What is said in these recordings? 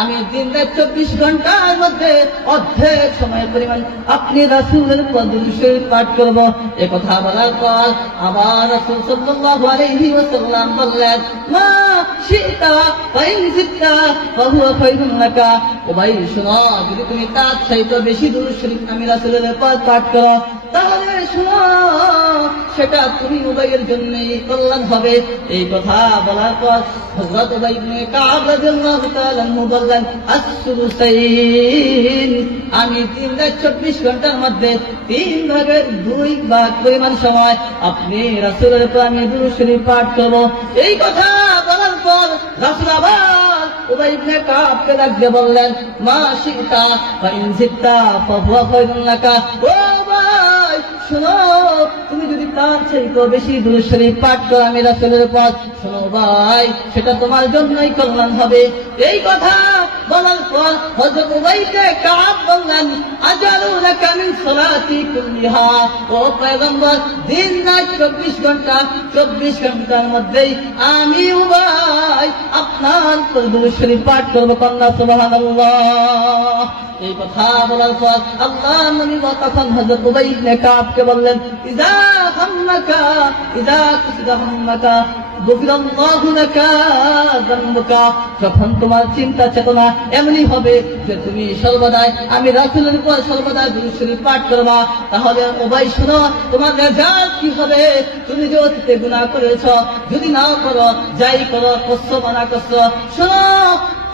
আমি দিন রাত 24 ঘন্টার মধ্যে অর্ধেক সময় পরিমাণ আপনি রাসূলের দুরূদ শরীফ পাঠ করব। এ কথা বলার পর আবার রাসূল সাল্লাল্লাহু আলাইহি ওয়াসাল্লাম বললেন, মা শিতা ফাইন জিতা ফাহুয়া খায়রুন লাকা। উবাই শোনো, যদি তুমি তার চাইতে বেশি দুরূদ শরীফ আমি রাসূলের পাঠ করো তাহলে শোনো সেটা তুমি উবাইয়ের জন্যই কল্যাণ হবে। এই কথা বলার পর হযরত উবাই ইবনে কাব রাদিয়াল্লাহু তাআলা আনহু বললেন, আস-সুলুসাইন, আমি দিন রাত 24 ঘন্টার মধ্যে 3 ভাগের 2 ভাগ পরিমাণ সময় আপনি রাসূলের উপর আমি দুরূদ শরীফ পাঠ করব। এই কথা বলার পর রাসূল আবার উবাই ইবনে কাবকে ডাকতে বললেন, মা শিতা ফাইন জিতা ফাহুয়া খায়রুন লাকা। ও ভাই শোনো, তুমি যদি তার চাইতে বেশি দুরূদ শরীফ পাঠ করো আমি রাসূলের উপর, শোনো ভাই সেটা তোমার জন্যই কল্যাণ হবে। এই কথা বলার পর হযরত উবাই ইবনে কাব বললেন, আজালু লাকা মিন সালাতি কুল্লিহা। ও পয়গম্বর, দিন রাত 24 ঘন্টার মধ্যেই আমি উবাই আপনার দুরূদ শরীফ পাঠ করব। কন্যা সুবহানাল্লাহ। এই কথা বলার পর আল্লাহ নবী তখন হযরত উবাই ইবনে কাবকে বললেন, ইযা হাম্মাকা ইযা কুসিদা হাম্মাকা গফিরাল্লাহু লাকা যামবুকা। যখন তোমার চিন্তা চেতনা এমনই হবে যে তুমি সর্বদাই আমি রাসূলের উপর সর্বদা দুরূদ শরীফ পাঠ করবা, তাহলে উবাই শোনো তোমার রেজাল্ট কি হবে। তুমি যে অতীতে গুনাহ করেছ, যদি নাও করো, যাই করো, করছো মানা করছো, শোনো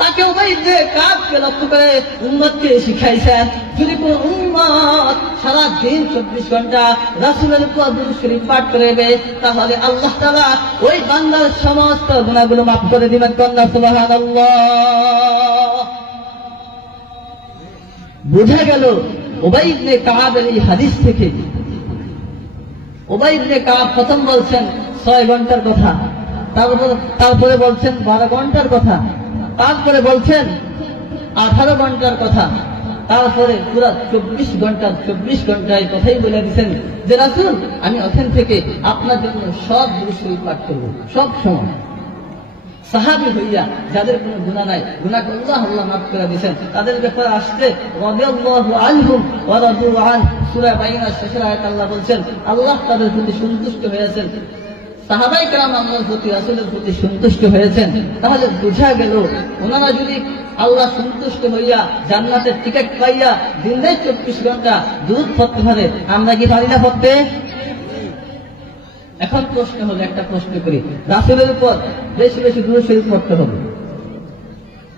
তাকে উবাই ইবনে কাবকে লক্ষ্য করে উম্মতকে শিখাইছেন, যদি কোন উম্মত সারা দিন 24 ঘন্টা রাসূলের উপর দুরূদ শরীফ পাঠ করবে তাহলে আল্লাহ তাআলা ওই বান্দার সমস্ত গুনাহগুলো মাফ করে দিবেন। কন্যা সুবহানাল্লাহ। বোঝা গেল উবাই ইবনে কাবের এই হাদিস থেকে উবাই ইবনে কাব প্রথম বলছেন 6 ঘন্টার কথা, তারপরে বলছেন 12 ঘন্টার কথা, তারপরে বলছেন 18 ঘন্টার কথা, তারপরে পুরা 24 ঘন্টায় কথাই বলে দিচ্ছেন যে রাসূল আমি ওখান থেকে আপনার জন্য সব দুরূদ শরীফ পাঠ করব সব সময়। সাহাবী হইয়া যাদের কোনো গুনাহ নাই, গুনাহ আল্লাহ মাফ করে দিয়েছেন, তাদের ব্যাপারে আসছে রাদিয়াল্লাহু আনহুম ওয়া রাদু আন। সূরা বাইনার শেষের আয়াতে আল্লাহ বলছেন আল্লাহ তাদের প্রতি সন্তুষ্ট হয়েছেন, সাহাবায়ে কেরাম আল্লাহর প্রতি রাসূলের প্রতি সন্তুষ্ট হয়েছেন। তাহলে বোঝা গেল ওনারা যদি আল্লাহ সন্তুষ্ট হইয়া জান্নাতের টিকিট পাইয়া দিন রাত 24 ঘন্টা দুরূদ পড়তে পারে, আমরা কি পারি না পড়তে? এখন প্রশ্ন হলো, একটা প্রশ্ন করি, রাসূলের উপর বেশি বেশি দুরূদ শরীফ পড়তে হবে,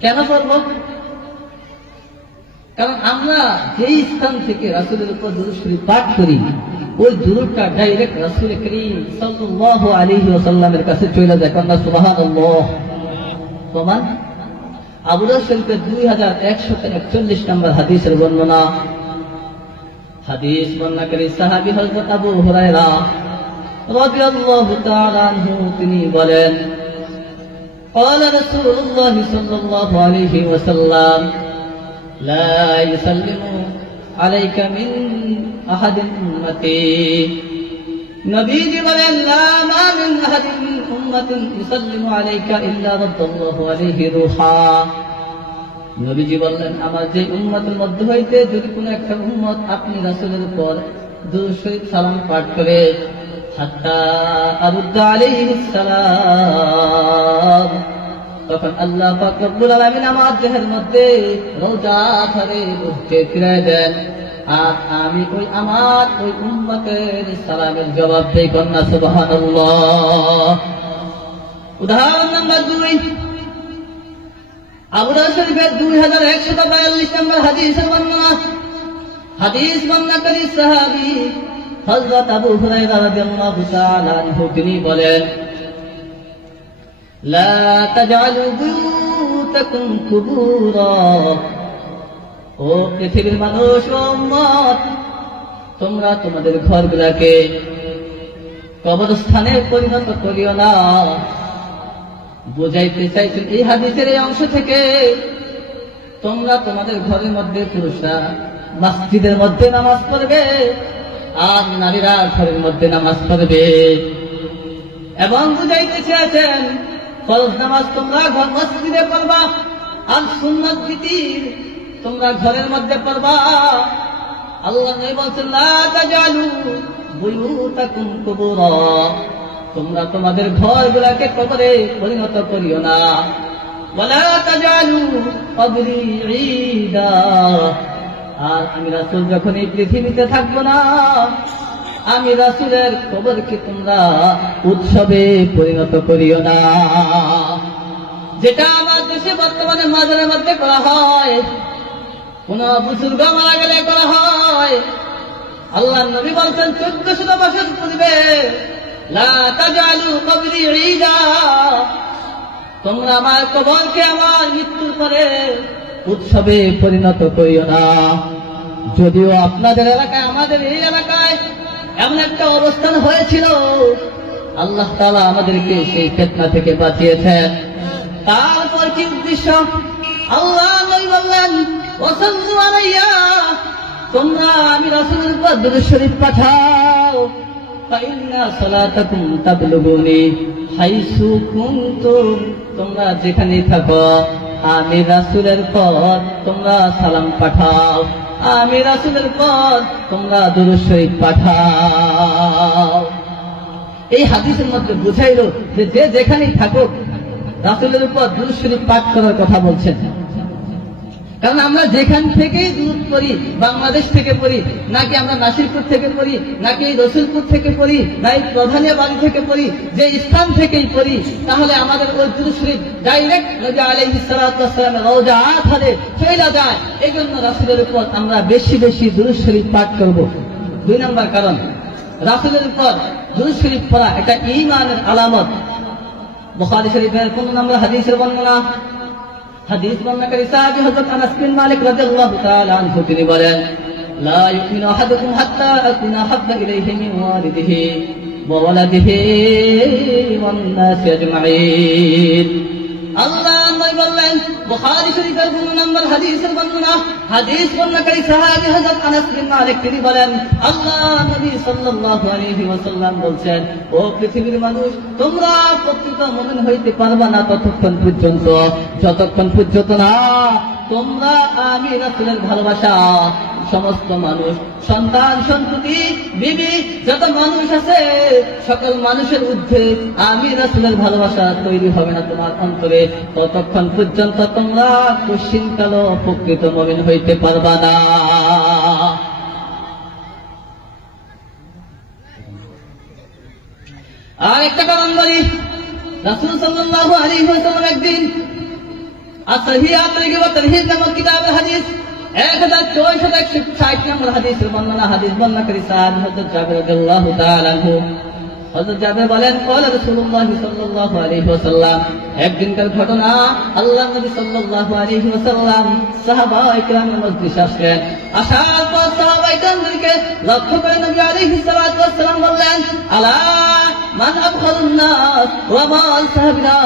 কেন পড়ব? কারণ আমরা যেই স্থান থেকে রাসূলের উপর দুরূদ শরীফ পাঠ করি ওই দুরূদটা ডাইরেক্ট রাসূল করিম সাল্লাল্লাহু আলাইহি ওয়াসাল্লামের কাছে চলে যায়। কন্যা সুবহানাল্লাহ। প্রমাণ আবু দাউদ শরীফের 2141 নম্বর হাদিসের বর্ণনা। হাদিস বর্ণনাকারী সাহাবী হযরত আবু হুরায়রা রাদিয়াল্লাহু তাআলা আনহু, তিনি বলেন, قال رسول الله صلى الله عليه وسلم لا يسلم عليك من أحد أمتي। নবীজি বলেন, লা মা মিন আহাদিন মিন উম্মাতিন ইউসাল্লিমু আলাইকা ইল্লা রাদ্দাল্লাহু আলাইহি রূহা। নবীজি বললেন, আমার যে উম্মতের মধ্যে হইতে যদি কোনো একটা উম্মত আপনি রাসূলের উপর দুরূদ শরীফ সালাম পাঠ করে হাত্তা আরুদ্দা আলাইহিস সালাম, তখন আল্লাহ পাক রব্বুল আলামিন আমার দেহের মধ্যে রোজা ধরে উঠে ফিরে দেন, আর আমি আমার ওই উম্মতের সালামের জবাব দেই। কন্যা সুবহানাল্লাহ। উদাহরণ নাম্বার 2, আবু দাউদ শরীফের 2142 নম্বর হাদিসের বর্ণনা। হাদিস বর্ণনাকারী সাহাবী হযরত আবু হুরায়রা রাদিয়াল্লাহু তাআলা আনহু, তিনি বলেন, লা তাজআলু বুয়ুতাকুম কুবুরা। ও পৃথিবীর মানুষ ও উম্মত, তোমরা তোমাদের ঘরগুলোকে কবরস্থানে পরিণত করিও না। বোঝাইতে চাইছেন এই হাদিসের এই অংশ থেকে, তোমরা তোমাদের ঘরের মধ্যে পুরুষরা মসজিদের মধ্যে নামাজ পড়বে আর নারীরা ঘরের মধ্যে নামাজ পড়বে। এবং বুঝাইতে চেয়েছেন ফরজ নামাজ তোমরা ঘর মসজিদে পড়বা, আর সুন্নাত বিতির তোমরা ঘরের মধ্যে পড়বা। আল্লাহ নবী বলছেন, লা তাজালু বুয়ুতাকুম কুবুরা, তোমরা তোমাদের ঘরগুলোকে কবরে পরিণত করিও না। ওয়ালা তাজালু কবরি ঈদা, আর আমি রাসূল যখন এই পৃথিবীতে থাকবো না, আমি রাসূলের কবরকে তোমরা উৎসবে পরিণত করিও না। যেটা আমার দেশে বর্তমানে মাজারের মধ্যে করা হয়, কোন বুজুর্গ মারা গেলে করা হয়। আল্লাহ নবী বলছেন 1400 বছর পূর্বে, লা তাজালু কবরি ঈদা, তোমরা আমার কবরকে আমার মৃত্যুর পরে উৎসবে পরিণত করিও না। যদিও আপনাদের এলাকায়, আমাদের এই এলাকায় এমন একটা অবস্থান হয়েছিল, আল্লাহ তাআলা আমাদেরকে সেই ফিতনা থেকে বাঁচিয়েছেন। তারপর কি উদ্দেশ্য? আল্লাহ নবী বললেন, ওয়াসাল্লু আলাইয়া, তোমরা আমি রাসূলের উপর দুরূদ শরীফ পাঠাও। ফাইন্না সালাতাকুম তাবলুগুনি হাইসু কুনতুম, তোমরা যেখানেই থাকো আমি রাসূলের পর তোমরা সালাম পাঠাও, আমি রাসূলের পর তোমরা দুরূদ শরীফ পাঠাও। এই হাদিসের মধ্যে বুঝাইলো যে যে যেখানেই থাকুক রাসূলের উপর দুরূদ শরীফ পাঠ করার কথা বলছেন। কারণ আমরা যেখান থেকেই দুরূদ পড়ি, বাংলাদেশ থেকে পড়ি, নাকি আমরা নাসিরপুর থেকে পড়ি, নাকি রসুলপুর থেকে পড়ি, নাকি প্রধানিয়া বাড়ি থেকে পড়ি, যে স্থান থেকেই পড়ি, তাহলে আমাদের ওই দুরূদ শরীফ ডাইরেক্ট নবী আলাইহিস সালাতু ওয়াস সালামের রওজা আথারে চলে যায়। এই জন্য রাসূলের উপর আমরা বেশি বেশি দুরূদ শরীফ পাঠ করব। 2 নম্বর কারণ, রাসূলের উপর দুরূদ শরীফ পড়া এটা ঈমানের আলামত। বুখারী শরীফের 15 নম্বর হাদিসের বর্ণনা, হাদিস বর্ণনাকারী সাহাবী হযরত আনাস বিন মালিক রাদিয়াল্লাহু তাআলা আনহু তিনি বলেন, লা ইউমিনু আহাদুকুম হাত্তা আকুনা হাব্বা ইলাইহি মিন ওয়ালিদিহি ওয়া ওয়ালাদিহি ওয়ান নাসি আজমাইন। আল্লাহ নবী বললেন, বুখারী শরীফের 15 নম্বর হাদিসের বর্ণনা, হাদিস বর্ণনাকারী সাহাবী হযরত আনাস বিন মালিক তিনি বলেন, আল্লাহ নবী সাল্লাল্লাহু আলাইহি ওয়াসাল্লাম বলছেন, ও পৃথিবীর মানুষ, তোমরা প্রকৃত মুমিন হইতে পারবা না ততক্ষণ পর্যন্ত যতক্ষণ পর্যন্ত না তোমরা আমি রাসূলের ভালোবাসা, সমস্ত মানুষ, সন্তান সন্ততি বিবি যত মানুষ আছে সকল মানুষের ঊর্ধ্বে আমি রাসূলের ভালোবাসা তৈরি হবে না তোমার অন্তরে, ততক্ষণ পর্যন্ত তোমরা কশিনকালও প্রকৃত মুমিন হইতে পারবা না। আর একটা কারণ বলি, রাসূল সাল্লাল্লাহু আলাইহি ওয়াসাল্লাম একদিন আসহিয়া তারগিব ওয়া তারহিব নামক কিতাবের হাদিস 1460 নম্বর হাদিসের বর্ণনা, হাদিস বর্ণনাকারী সাহাবী হযরত জাবের রাদিয়াল্লাহু তাআলা আনহু, হযরত জাবের বলেন, ক্বালা রাসূলুল্লাহ সাল্লাল্লাহু আলাইহি ওয়াসাল্লাম, একদিনকার ঘটনা, আল্লাহর নবী সাল্লাল্লাহু আলাইহি ওয়াসাল্লাম সাহাবায়ে কিরামের মজলিসে আসলেন। আসার পর সাহাবায়ে কিরামদেরকে লক্ষ্য করে নবী আলাইহিস সালাতু ওয়াস সালাম বললেন, আলা মান আবখালুন নাস ওয়া মান সাহাবীরা,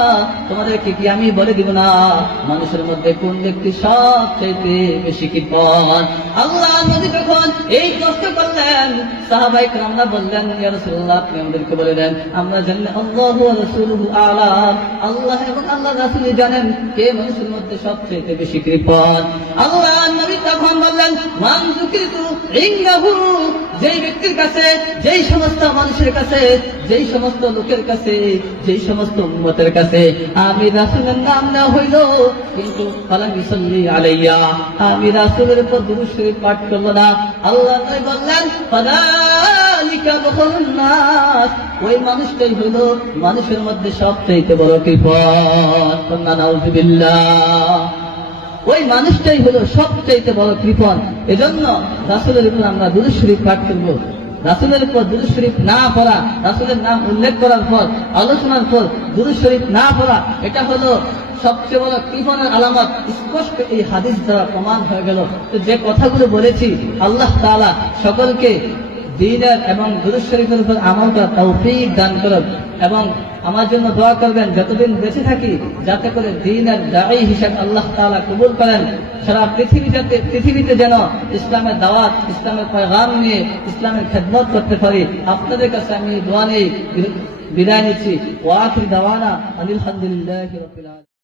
তোমাদেরকে কি আমি বলে দিব না মানুষের মধ্যে কোন ব্যক্তি সবচেয়ে বেশি কৃপণ? আল্লাহ নবী যখন এই প্রশ্ন করলেন, সাহাবায়ে কিরামরা বললেন, ইয়া রাসূলুল্লাহ, আপনি আমাদেরকে বলে দেন, আমরা জানি আল্লাহু ওয়া রাসূলুহু আ'লাম, আল্লাহ এবং আল্লাহর রাসূল জানেন কে মানুষের মধ্যে সবচেয়ে বেশি কৃপণ। আল্লাহ নবী তখন বললেন, মান যুকিরতু ইনদাহু, যেই ব্যক্তির কাছে, যেই সমস্ত মানুষের কাছে, যেই সমস্ত লোকের কাছে, যেই সমস্ত উম্মতের কাছে আমি রাসূলের নাম নেওয়া হইল কিন্তু ফালাম ইসাল্লি আলাইয়া, আমি রাসূলের উপর দুরূদ শরীফ পাঠ করব না, আল্লাহ নবী বললেন, ফাযালিকা বুখলুন নাস, ওই মানুষটাই হইল মানুষের মধ্যে সবচেয়ে বড় কৃপণ। নাউযুবিল্লাহ, ওই মানুষটাই হলো সবচেয়ে বড় কৃপণ। এজন্য রাসূলের উপর আমরা দুরূদ শরীফ পাঠ করব। রাসূলের উপর দুরূদ শরীফ না পড়া, রাসূলের নাম উল্লেখ করার পর, আলোচনার পর দুরূদ শরীফ না পড়া, এটা হলো সবচেয়ে বড় কৃপণের আলামত। স্পষ্ট এই হাদিস দ্বারা প্রমাণ হয়ে গেল। তো যে কথাগুলো বলেছি, আল্লাহ তাআলা সকলকে দ্বীনের এবং দুরূদ শরীফের উপর আমল করার তৌফিক দান করুন, এবং আমার জন্য দোয়া করবেন যতদিন বেঁচে থাকি যাতে করে দ্বীনের দাঈ হিসেবে আল্লাহ তাআলা কবুল করেন। সারা পৃথিবীতে যেন ইসলামের দাওয়াত, ইসলামের পয়গাম নিয়ে ইসলামের খেদমত করতে পারি। আপনাদের কাছে আমি দোয়া নেই, বিদায় নিচ্ছি। ওয়া আখির দাওয়ানা আলহামদুলিল্লাহি রাব্বিল আলামিন।